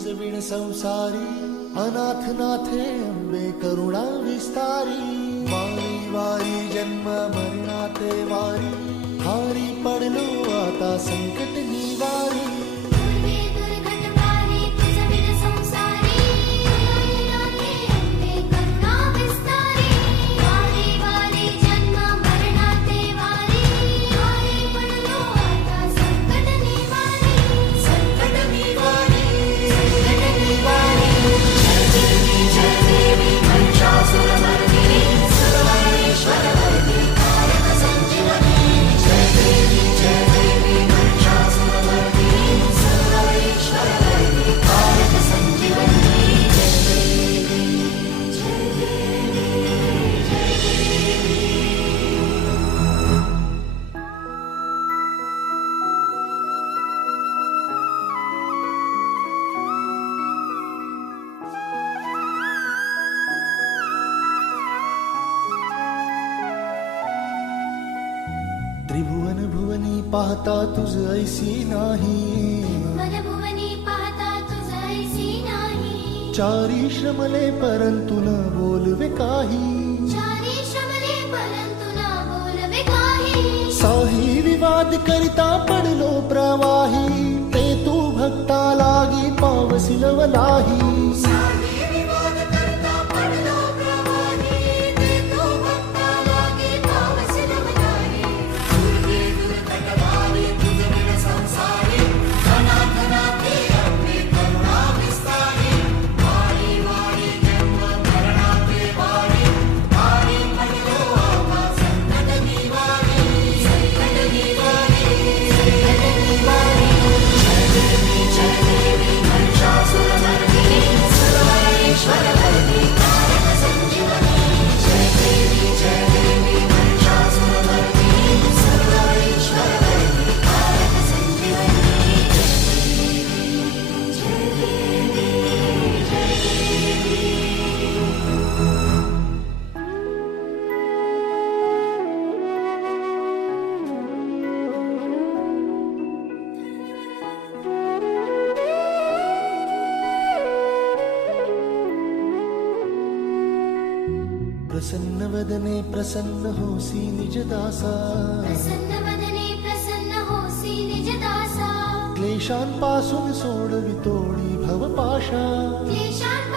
तुझ विण संसारी, अनाथ नाथे अंबे करुणा विस्तारी. वारी वारी जन्म मरणाते वारी, हारी पडलो आता संकट निवारी. त्रिभुवन भुवनी पाहता तुझ ऐसी नाही, भुवनी पाहता तुझ ऐसी नाही. चारी श्रमले परंतु न बोलवे काही, चारी श्रमले परंतु न बोलवे काही. साही विवाद करिता पडलो प्रवाही, ते तू भक्ता लागी पावसिलवलाही. प्रसन्न वदने प्रसन्न होसी निज दासा, प्रसन्न वदने प्रसन्न होसी निज दासा. क्लेशांपासून सोडवितोडी भवपाशा. क्लेशांपासून